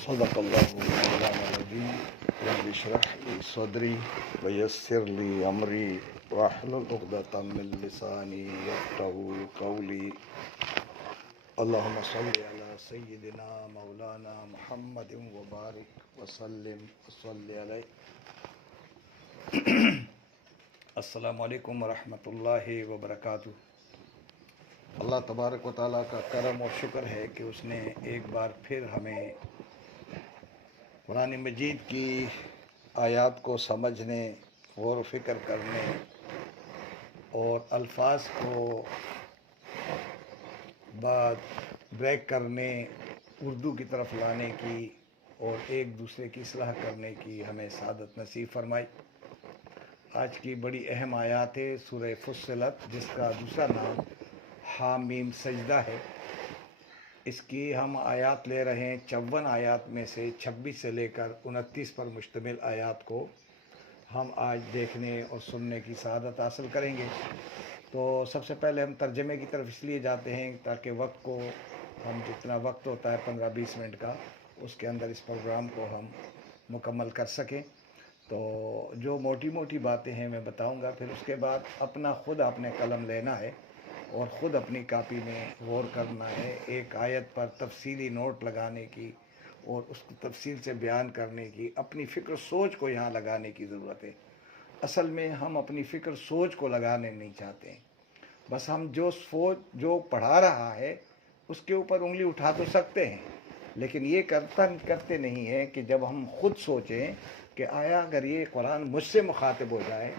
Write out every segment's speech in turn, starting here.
صدق اللہ مولانا العظیم رب اشرح لی صدری ویسر لی امری واحلل عقدۃ من لسانی یفقہوا قولی اللہم صلی علی سیدنا مولانا محمد وبارک وسلم وصلی علیہ. السلام علیکم ورحمۃ اللہ وبرکاتہ. اللہ تبارک و تعالیٰ کا کرم اور شکر ہے کہ اس نے ایک بار پھر ہمیں قرآن مجید کی آیات کو سمجھنے، غور و فکر کرنے اور الفاظ کو بعد بریک کرنے، اردو کی طرف لانے کی اور ایک دوسرے کی اصلاح کرنے کی ہمیں سعادت نصیب فرمائی. آج کی بڑی اہم آیات ہے سورہ فصلت، جس کا دوسرا نام حامیم سجدہ ہے. اس کی ہم آیات لے رہے ہیں 54 آیات میں سے 26 سے لے کر 29 پر مشتمل آیات کو ہم آج دیکھنے اور سننے کی سعادت حاصل کریں گے. تو سب سے پہلے ہم ترجمے کی طرف اس لیے جاتے ہیں تاکہ وقت کو ہم جتنا وقت ہوتا ہے 15-20 منٹ کا، اس کے اندر اس پروگرام کو ہم مکمل کر سکیں. تو جو موٹی موٹی باتیں ہیں میں بتاؤں گا، پھر اس کے بعد اپنا خود اپنے قلم لینا ہے اور خود اپنی کاپی میں غور کرنا ہے، ایک آیت پر تفصیلی نوٹ لگانے کی اور اس کو تفصیل سے بیان کرنے کی، اپنی فکر سوچ کو یہاں لگانے کی ضرورت ہے. اصل میں ہم اپنی فکر سوچ کو لگانے نہیں چاہتے ہیں، بس ہم جو پڑھا رہا ہے اس کے اوپر انگلی اٹھا تو سکتے ہیں، لیکن یہ کرتے نہیں ہیں کہ جب ہم خود سوچیں کہ آیا اگر یہ قرآن مجھ سے مخاطب ہو جائے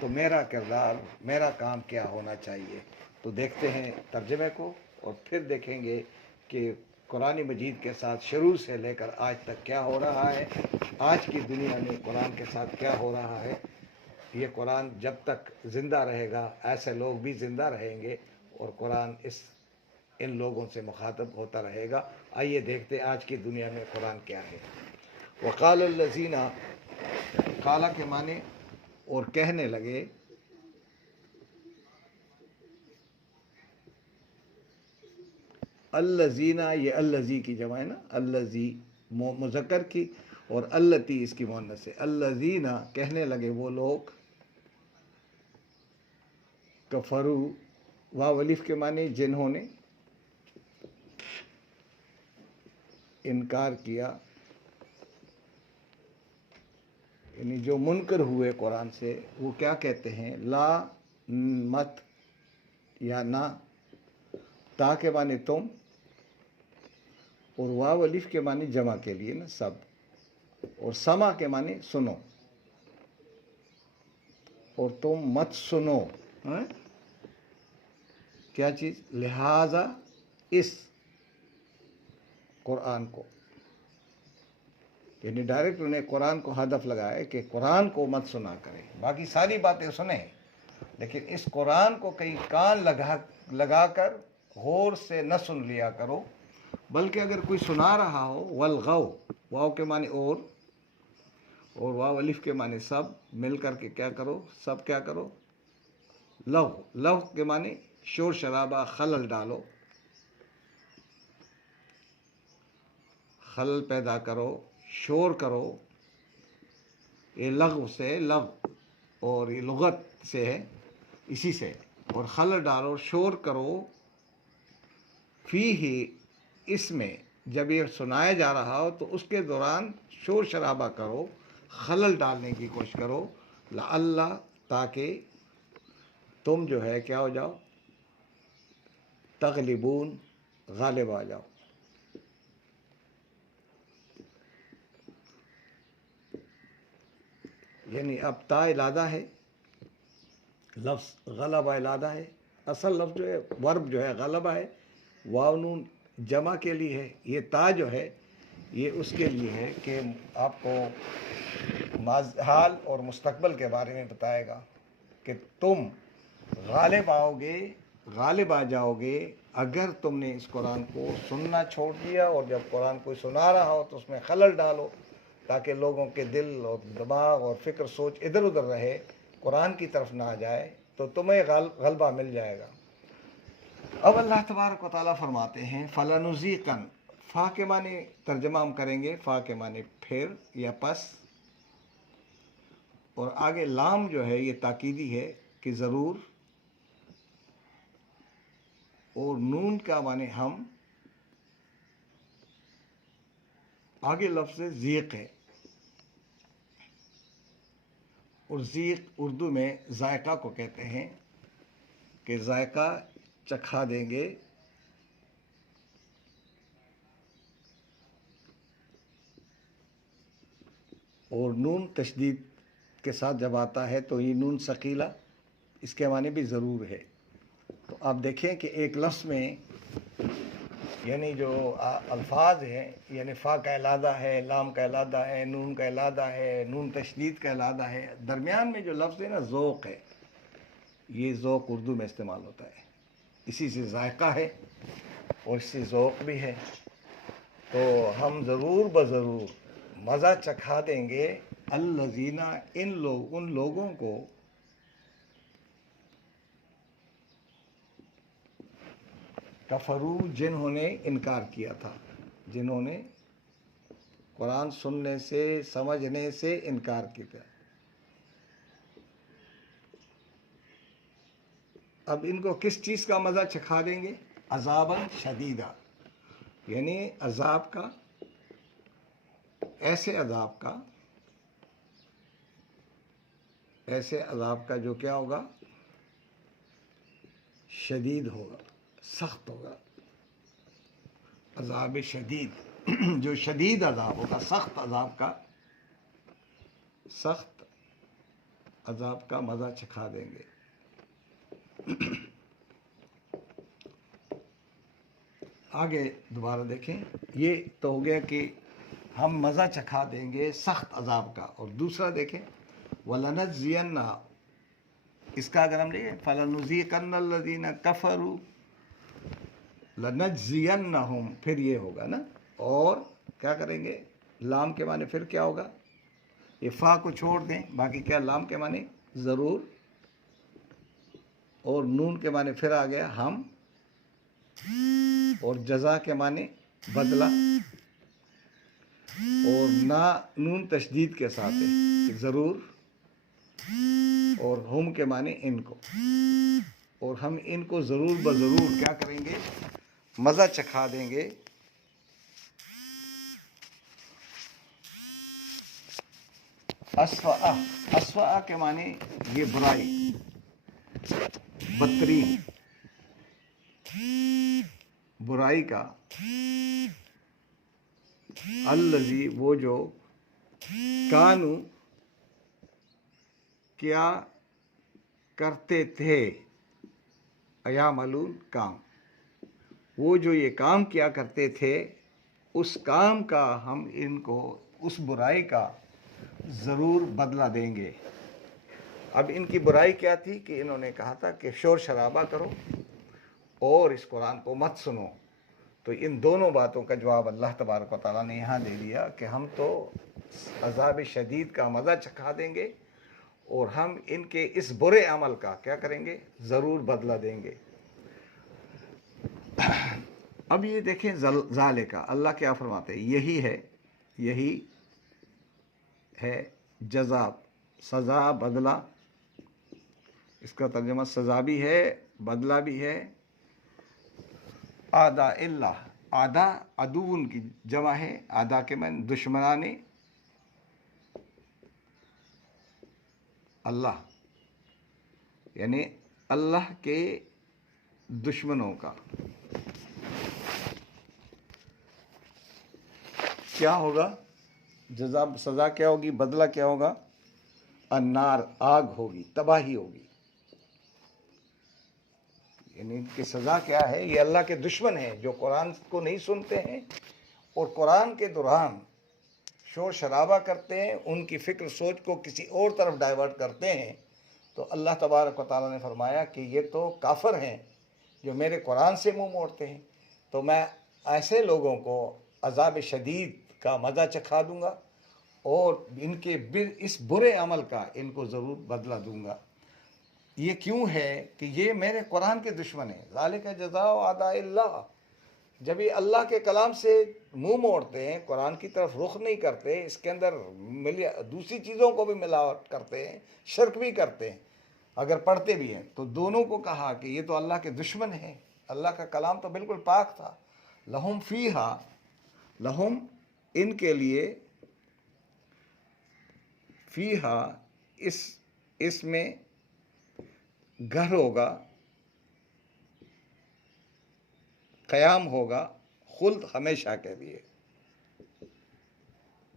تو میرا کردار، میرا کام کیا ہونا چاہیے. تو دیکھتے ہیں ترجمے کو اور پھر دیکھیں گے کہ قرآن مجید کے ساتھ شروع سے لے کر آج تک کیا ہو رہا ہے، آج کی دنیا میں قرآن کے ساتھ کیا ہو رہا ہے. یہ قرآن جب تک زندہ رہے گا ایسے لوگ بھی زندہ رہیں گے اور قرآن ان لوگوں سے مخاطب ہوتا رہے گا. آئیے دیکھتے آج کی دنیا میں قرآن کیا ہے. وقال الذین، قالا کے معنی اور کہنے لگے، الذین یہ الذی کی جمع ہے نا، الذی مذکر کی اور اللتی اس کی مؤنث ہے. الذین کہنے لگے وہ لوگ، کفرو واو الف کے معنی جنہوں نے انکار کیا، یعنی جو منکر ہوئے قرآن سے. وہ کیا کہتے ہیں؟ لا، مت یا نہ، تا کے معنی تم اور واو الف کے معنی جمع کے لیے نا سب، اور سما کے معنی سنو، اور تم مت سنو. کیا چیز؟ لہذا اس قرآن کو، یعنی ڈائریکٹ انہیں قرآن کو ہدف لگائے کہ قرآن کو مت سنا کرے. باقی ساری باتیں سنیں لیکن اس قرآن کو کہیں کان لگا کر غور سے نہ سن لیا کرو، بلکہ اگر کوئی سنا رہا ہو، والغو واو کے معنی اور واو الف کے معنی سب مل کر کے کیا کرو؟ سب کیا کرو؟ لغو کے معنی شور شرابہ، خلل ڈالو، خلل پیدا کرو، شور کرو. یہ لغو سے، لغو اور یہ لغت سے ہے، اسی سے. اور خلل ڈالو، شور کرو، فی ہی اس میں، جب یہ سنایا جا رہا ہو تو اس کے دوران شور شرابہ کرو، خلل ڈالنے کی کوشش کرو. لعل، تاکہ تم جو ہے کیا ہو جاؤ؟ تغلبون، غالب آ جاؤ. یعنی اب تا علادہ ہے، لفظ غلبہ علادہ ہے. اصل لفظ جو ہے، ورب جو ہے غلبہ ہے، واو نون جمع کے لیے ہے. یہ تا جو ہے یہ اس کے لیے ہے کہ آپ کو حال اور مستقبل کے بارے میں بتائے گا کہ تم غالب آؤ گے، غالب آ جاؤ گے اگر تم نے اس قرآن کو سننا چھوڑ دیا، اور جب قرآن کوئی سنا رہا ہو تو اس میں خلل ڈالو تاکہ لوگوں کے دل اور دماغ اور فکر سوچ ادھر ادھر رہے، قرآن کی طرف نہ آ جائے، تو تمہیں غلبہ مل جائے گا. اب اللہ تبارک و تعالیٰ فرماتے ہیں فَلَنُذِيقَنَّ، فا کے معنی ترجمہ ہم کریں گے، فا کے معنی پھر یا پس، اور آگے لام جو ہے یہ تاکیدی ہے کہ ضرور، اور نون کا معنی ہم، آگے لفظ ذیق ہے، اور ذیق اردو میں ذائقہ کو کہتے ہیں، کہ ذائقہ چکھا دیں گے، اور نون تشدید کے ساتھ جب آتا ہے تو یہ نون ثقیلہ، اس کے معنی بھی ضرور ہے۔ تو آپ دیکھیں کہ ایک لفظ میں یعنی جو الفاظ ہیں، یعنی فا کا علادہ ہے، لام کا علادہ ہے، نون کا علادہ ہے، نون تشدید کا علادہ ہے، درمیان میں جو لفظ ہے نا ذوق ہے، یہ ذوق اردو میں استعمال ہوتا ہے، اسی سے ذائقہ ہے اور اس سے ذوق بھی ہے۔ تو ہم ضرور بضرور مزہ چکھا دیں گے الذین، ان لوگوں کو، کفرو، جنہوں نے انکار کیا تھا، جنہوں نے قرآن سننے سے، سمجھنے سے انکار کیا تھا۔ اب ان کو کس چیز کا مزہ چکھا دیں گے؟ عذاباً شدیدہ، یعنی عذاب کا، ایسے عذاب کا، ایسے عذاب کا جو کیا ہوگا؟ شدید ہوگا، سخت ہوگا، عذاب شدید، جو شدید عذاب ہوگا، سخت عذاب کا، سخت عذاب کا مزہ چکھا دیں گے۔ آگے دوبارہ دیکھیں، یہ تو ہو گیا کہ ہم مزہ چکھا دیں گے سخت عذاب کا، اور دوسرا دیکھیں وَلَنَجْزِيَنَّ، اس کا اگر ہم لیں فَلَنُذِيقَنَّ الَّذِينَ كَفَرُوا لَنَجْزِيَنَّهُمْ، پھر یہ ہوگا نا، اور کیا کریں گے؟ لام کے معنی پھر کیا ہوگا؟ یہ فا کو چھوڑ دیں، باقی کیا؟ لام کے معنی ضرور، اور نون کے معنی پھر آ گیا ہم، اور جزا کے معنی بدلہ، اور نون تشدید کے ساتھ ہے ضرور، اور ہم کے معنی ان کو، اور ہم ان کو ضرور بضرور کیا کریں گے؟ مزہ چکھا دیں گے۔ اسفا، اسفا کے معنی یہ برائی، بدترین، برائی کا، الذی، وہ جو، کانو، کیا کرتے تھے، یعملون، کام، وہ جو یہ کام کیا کرتے تھے، اس کام کا ہم ان کو، اس برائی کا ضرور بدلہ دیں گے۔ اب ان کی برائی کیا تھی کہ انہوں نے کہا تھا کہ شور شرابہ کرو اور اس قرآن کو مت سنو، تو ان دونوں باتوں کا جواب اللہ تبارک و تعالیٰ نے یہاں دے دیا کہ ہم تو عذاب شدید کا مزہ چکھا دیں گے، اور ہم ان کے اس برے عمل کا کیا کریں گے؟ ضرور بدلہ دیں گے۔ اب یہ دیکھیں ذالک، اللہ کیا فرماتے ہیں؟ یہی ہے جزا، سزا، بدلہ، اس کا ترجمہ سزا بھی ہے، بدلہ بھی ہے۔ اعداء اللہ، اعداء عدوون کی جمع ہے، اعداء کے معنی دشمنان اللہ، یعنی اللہ کے دشمنوں کا کیا ہوگا؟ جزا، سزا کیا ہوگی؟ بدلہ کیا ہوگا؟ النار، آگ ہوگی، تباہی ہوگی۔ یعنی ان کی سزا کیا ہے؟ یہ اللہ کے دشمن ہیں جو قرآن کو نہیں سنتے ہیں اور قرآن کے دوران شور شرابہ کرتے ہیں، ان کی فکر سوچ کو کسی اور طرف ڈائیورٹ کرتے ہیں، تو اللہ تبارک و تعالیٰ نے فرمایا کہ یہ تو کافر ہیں جو میرے قرآن سے منہ موڑتے ہیں، تو میں ایسے لوگوں کو عذاب شدید کا مزہ چکھا دوں گا، اور ان کے اس برے عمل کا ان کو ضرور بدلہ دوں گا۔ یہ کیوں ہے کہ یہ میرے قرآن کے دشمن ہیں۔ ذالک جزاء اعداء اللہ، جب یہ اللہ کے کلام سے منہ موڑتے ہیں، قرآن کی طرف رخ نہیں کرتے، اس کے اندر دوسری چیزوں کو بھی ملاوٹ کرتے ہیں، شرک بھی کرتے ہیں، اگر پڑھتے بھی ہیں تو دونوں کو کہا کہ یہ تو اللہ کے دشمن ہیں۔ اللہ کا کلام تو بالکل پاک تھا۔ لہم فیہا، لہم ان کے لیے، فیہا اس میں گھر ہوگا، قیام ہوگا، خلد ہمیشہ کے لیے،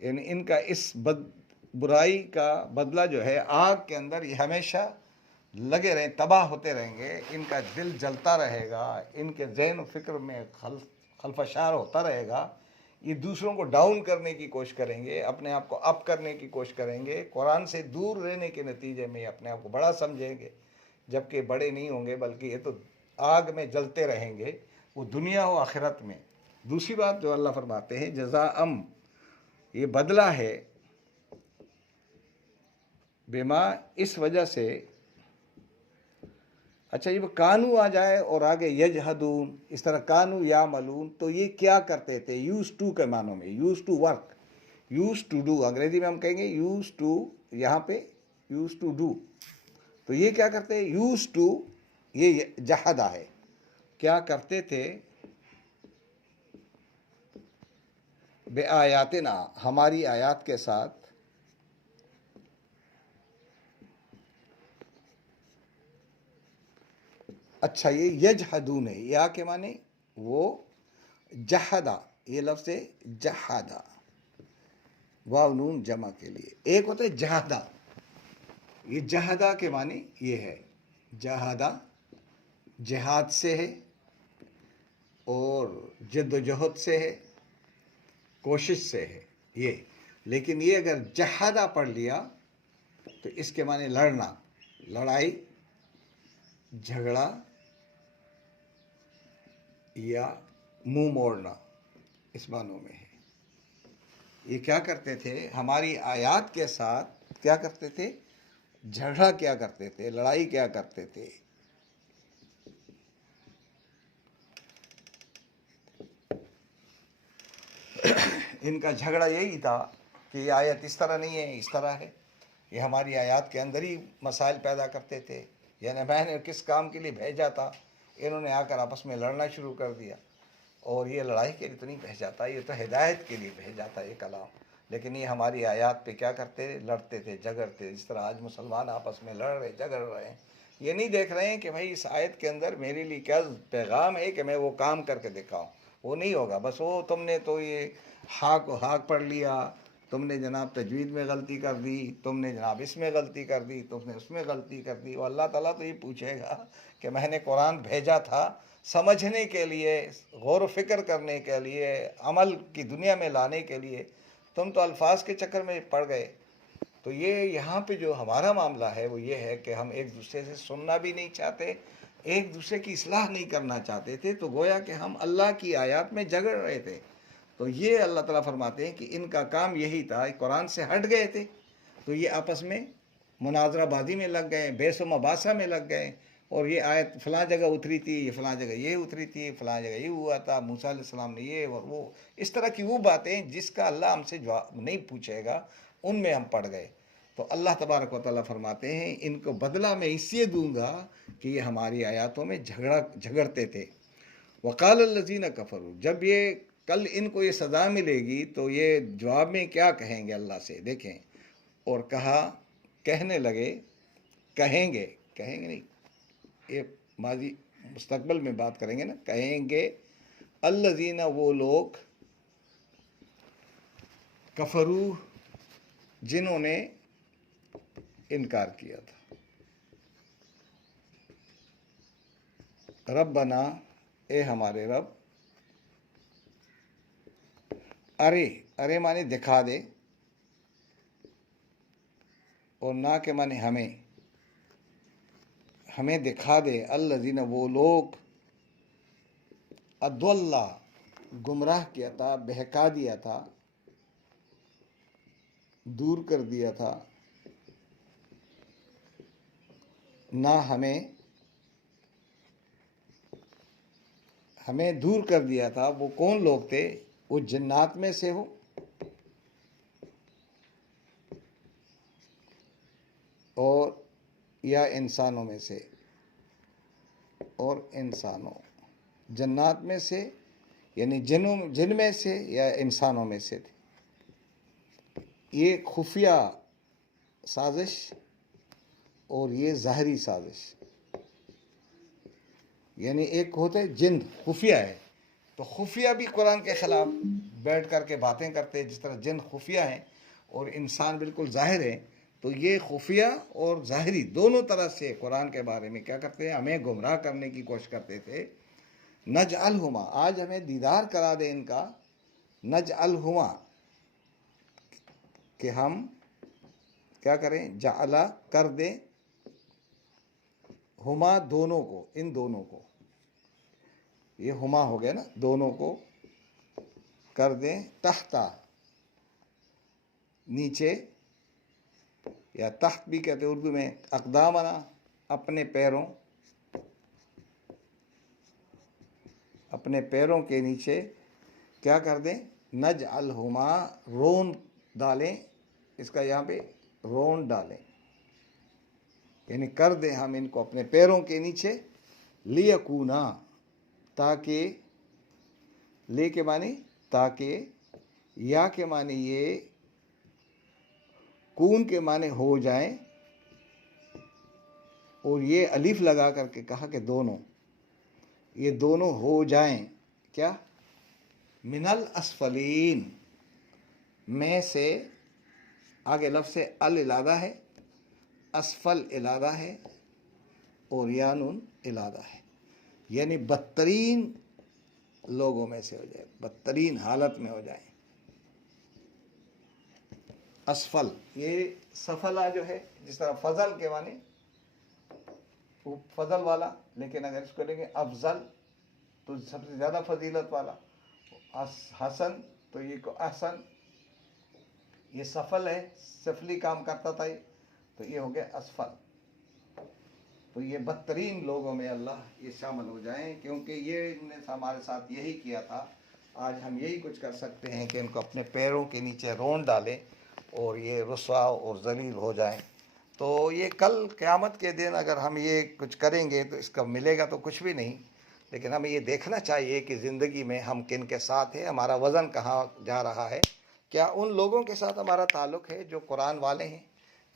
یعنی ان کا اس برائی کا بدلہ جو ہے آگ کے اندر یہ ہمیشہ لگے رہیں، تباہ ہوتے رہیں گے، ان کا دل جلتا رہے گا، ان کے ذہن و فکر میں خلفشار ہوتا رہے گا، یہ دوسروں کو ڈاؤن کرنے کی کوشش کریں گے، اپنے آپ کو اپ کرنے کی کوشش کریں گے، قرآن سے دور رہنے کے نتیجے میں اپنے آپ کو بڑا سمجھیں گے، جبکہ بڑے نہیں ہوں گے بلکہ یہ تو آگ میں جلتے رہیں گے، وہ دنیا و آخرت میں۔ دوسری بات جو اللہ فرماتے ہیں جزاءم، یہ بدلہ ہے، بما اس وجہ سے، اچھا یہ کانو آ جائے اور آگے یجہدون، اس طرح کانو یا ملون، تو یہ کیا کرتے تھے، یوز ٹو کے معنوں میں، use to work, use to do, انگریزی میں ہم کہیں گے یوز ٹو، یہاں پہ یوز ٹو ڈو، تو یہ کیا کرتے ہیں، یوز ٹو، یہ جہدہ ہے، کیا کرتے تھے، بے آیاتنا، ہماری آیات کے ساتھ، اچھا یہ یجحدون ہے، یا کے معنی وہ جہدہ، یہ لفظ ہے جہدہ، واو نون جمع کے لیے، ایک ہوتا ہے جہدہ، یہ جہدہ کے معنی یہ ہے، جہدہ جہاد سے ہے اور جد و جہد سے ہے، کوشش سے ہے یہ، لیکن یہ اگر جہدہ پڑھ لیا تو اس کے معنی لڑنا، لڑائی، جھگڑا یا منہ موڑنا، اس معنوں میں ہے۔ یہ کیا کرتے تھے، ہماری آیات کے ساتھ کیا کرتے تھے، جھگڑا کیا کرتے تھے، لڑائی کیا کرتے تھے۔ ان کا جھگڑا یہی تھا کہ یہ آیت اس طرح نہیں ہے، اس طرح ہے، یہ ہماری آیات کے اندر ہی مسائل پیدا کرتے تھے، یعنی میں نے کس کام کے لیے بھیجا تھا، انہوں نے آ کر آپس میں لڑنا شروع کر دیا، اور یہ لڑائی کے لیے تو نہیں بھیجا تھا، یہ تو ہدایت کے لیے بھیجا تھا یہ کلام، لیکن یہ ہماری آیات پہ کیا کرتے، لڑتے تھے، جھگڑتے، جس طرح آج مسلمان آپس میں لڑ رہے، جھگڑ رہے ہیں، یہ نہیں دیکھ رہے ہیں کہ بھائی اس آیت کے اندر میرے لیے کیا پیغام ہے کہ میں وہ کام کر کے دکھاؤں، وہ نہیں ہوگا، بس وہ تم نے تو یہ ہاک پڑھ لیا، تم نے جناب تجوید میں غلطی کر دی، تم نے جناب اس میں غلطی کر دی، تم نے اس میں غلطی کر دی، وہ اللہ تعالیٰ تو یہ پوچھے گا کہ میں نے قرآن بھیجا تھا سمجھنے کے لیے، غور و فکر کرنے کے لیے، عمل کی دنیا میں لانے کے لیے، تم تو الفاظ کے چکر میں پڑ گئے۔ تو یہ یہاں پہ جو ہمارا معاملہ ہے وہ یہ ہے کہ ہم ایک دوسرے سے سننا بھی نہیں چاہتے، ایک دوسرے کی اصلاح نہیں کرنا چاہتے تھے، تو گویا کہ ہم اللہ کی آیات میں جھگڑ رہے تھے۔ تو یہ اللہ تعالیٰ فرماتے ہیں کہ ان کا کام یہی تھا، قرآن سے ہٹ گئے تھے، تو یہ آپس میں مناظرہ بازی میں لگ گئے، بحث و مباحثہ میں لگ گئے، اور یہ آیت فلاں جگہ اتری تھی، یہ فلاں جگہ یہ اتری تھی، فلاں جگہ یہ ہوا تھا، موسیٰ علیہ السلام نے یہ اور وہ، اس طرح کی وہ باتیں جس کا اللہ ہم سے جواب نہیں پوچھے گا، ان میں ہم پڑ گئے۔ تو اللہ تبارک و تعالیٰ فرماتے ہیں ان کو بدلہ میں اس لیے دوں گا کہ یہ ہماری آیاتوں میں جھگڑتے تھے۔ وقال الذین کفروا، جب یہ کل ان کو یہ سزا ملے گی تو یہ جواب میں کیا کہیں گے اللہ سے، دیکھیں، اور کہا، کہنے لگے، کہیں گے نہیں، یہ ماضی مستقبل میں بات کریں گے نا، کہیں گے الذین، وہ لوگ، کفرو، جنہوں نے انکار کیا تھا، ربنا، اے ہمارے رب، ارے معنی دکھا دے، اور نہ کے معنی ہمیں دکھا دے، الذین، وہ لوگ، اضل، گمراہ کیا تھا، بہکا دیا تھا، دور کر دیا تھا، نہ ہمیں ہمیں دور کر دیا تھا وہ کون لوگ تھے؟ وہ جنات میں سے ہو اور یا انسانوں میں سے، اور انسانوں، جنات میں سے یعنی جن میں سے یا انسانوں میں سے تھے۔ یہ خفیہ سازش اور یہ ظاہری سازش، یعنی ایک ہوتا ہے جن خفیہ ہے، تو خفیہ بھی قرآن کے خلاف بیٹھ کر کے باتیں کرتے ہیں، جس طرح جن خفیہ ہیں اور انسان بالکل ظاہر ہے، تو یہ خفیہ اور ظاہری دونوں طرح سے قرآن کے بارے میں کیا کرتے ہیں؟ ہمیں گمراہ کرنے کی کوشش کرتے تھے۔ نجعلہما، آج ہمیں دیدار کرا دے ان کا، نجعلہما کہ ہم کیا کریں؟ جعلا کر دیں، ہما دونوں کو، ان دونوں کو، یہ ہما ہو گیا نا، دونوں کو کر دیں، تحتا نیچے، یا تحت بھی کہتے اردو میں، اقدامنا اپنے پیروں، اپنے پیروں کے نیچے کیا کر دیں؟ نجعلہما رون ڈالیں، اس کا یہاں پہ رون ڈالیں، یعنی کر دیں ہم ان کو اپنے پیروں کے نیچے، لیکونا تاکہ، لے کے معنی تاکہ، یا کے معنی یہ، کون کے معنی ہو جائیں، اور یہ الف لگا کر کے کہا کہ دونوں، یہ دونوں ہو جائیں کیا؟ من الاسفلین، میں سے، آگے لفظ الالادہ ہے، اسفل الادہ ہے، اور یانون الادہ ہے، یعنی بدترین لوگوں میں سے ہو جائے، بدترین حالت میں ہو جائیں۔ اسفل، یہ سفلا جو ہے، جس طرح فضل کے معنی فضل والا، لیکن اگر اس کو لیں گے افضل تو سب سے زیادہ فضیلت والا، حسن تو یہ کو احسن، یہ سفل ہے، سفلی کام کرتا تھا یہ، تو یہ ہو گیا اسفل۔ تو یہ بدترین لوگوں میں اللہ یہ شامل ہو جائیں، کیونکہ یہ انہوں نے ہمارے ساتھ یہی کیا تھا۔ آج ہم یہی کچھ کر سکتے ہیں کہ ان کو اپنے پیروں کے نیچے رون ڈالیں اور یہ رسوا اور ذلیل ہو جائیں۔ تو یہ کل قیامت کے دن اگر ہم یہ کچھ کریں گے تو اس کا ملے گا تو کچھ بھی نہیں، لیکن ہمیں یہ دیکھنا چاہیے کہ زندگی میں ہم کن کے ساتھ ہیں، ہمارا وزن کہاں جا رہا ہے۔ کیا ان لوگوں کے ساتھ ہمارا تعلق ہے جو قرآن والے ہیں،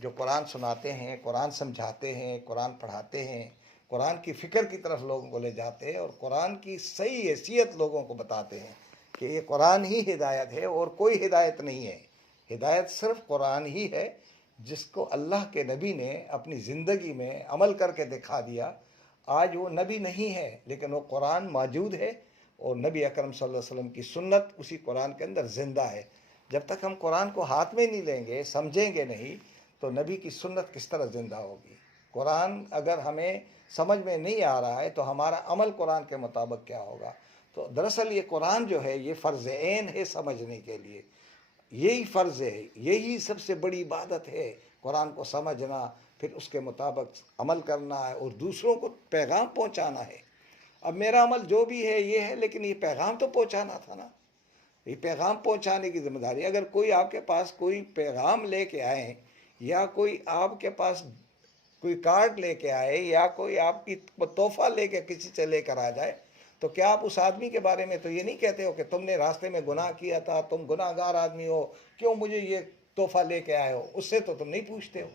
جو قرآن سناتے ہیں، قرآن سمجھاتے ہیں، قرآن پڑھاتے ہیں، قرآن کی فکر کی طرف لوگوں کو لے جاتے ہیں، اور قرآن کی صحیح حیثیت لوگوں کو بتاتے ہیں کہ یہ قرآن ہی ہدایت ہے اور کوئی ہدایت نہیں ہے، ہدایت صرف قرآن ہی ہے، جس کو اللہ کے نبی نے اپنی زندگی میں عمل کر کے دکھا دیا۔ آج وہ نبی نہیں ہے لیکن وہ قرآن موجود ہے، اور نبی اکرم صلی اللہ علیہ وسلم کی سنت اسی قرآن کے اندر زندہ ہے۔ جب تک ہم قرآن کو ہاتھ میں نہیں لیں گے، سمجھیں گے نہیں، تو نبی کی سنت کس طرح زندہ ہوگی؟ قرآن اگر ہمیں سمجھ میں نہیں آ رہا ہے تو ہمارا عمل قرآن کے مطابق کیا ہوگا؟ تو دراصل یہ قرآن جو ہے یہ فرض عین ہے سمجھنے کے لیے، یہی فرض ہے، یہی سب سے بڑی عبادت ہے، قرآن کو سمجھنا، پھر اس کے مطابق عمل کرنا ہے اور دوسروں کو پیغام پہنچانا ہے۔ اب میرا عمل جو بھی ہے یہ ہے، لیکن یہ پیغام تو پہنچانا تھا نا، یہ پیغام پہنچانے کی ذمہ داری۔ اگر کوئی آپ کے پاس کوئی پیغام لے کے آئے، یا کوئی آپ کے پاس کوئی کارڈ لے کے آئے، یا کوئی آپ کی تحفہ لے کے کسی سے لے کر آ جائے، تو کیا آپ اس آدمی کے بارے میں تو یہ نہیں کہتے ہو کہ تم نے راستے میں گناہ کیا تھا، تم گناہ گار آدمی ہو، کیوں مجھے یہ تحفہ لے کے آئے ہو؟ اس سے تو تم نہیں پوچھتے ہو۔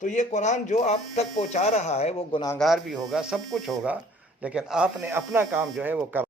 تو یہ قرآن جو آپ تک پہنچا رہا ہے وہ گناہ گار بھی ہوگا، سب کچھ ہوگا، لیکن آپ نے اپنا کام جو ہے وہ کر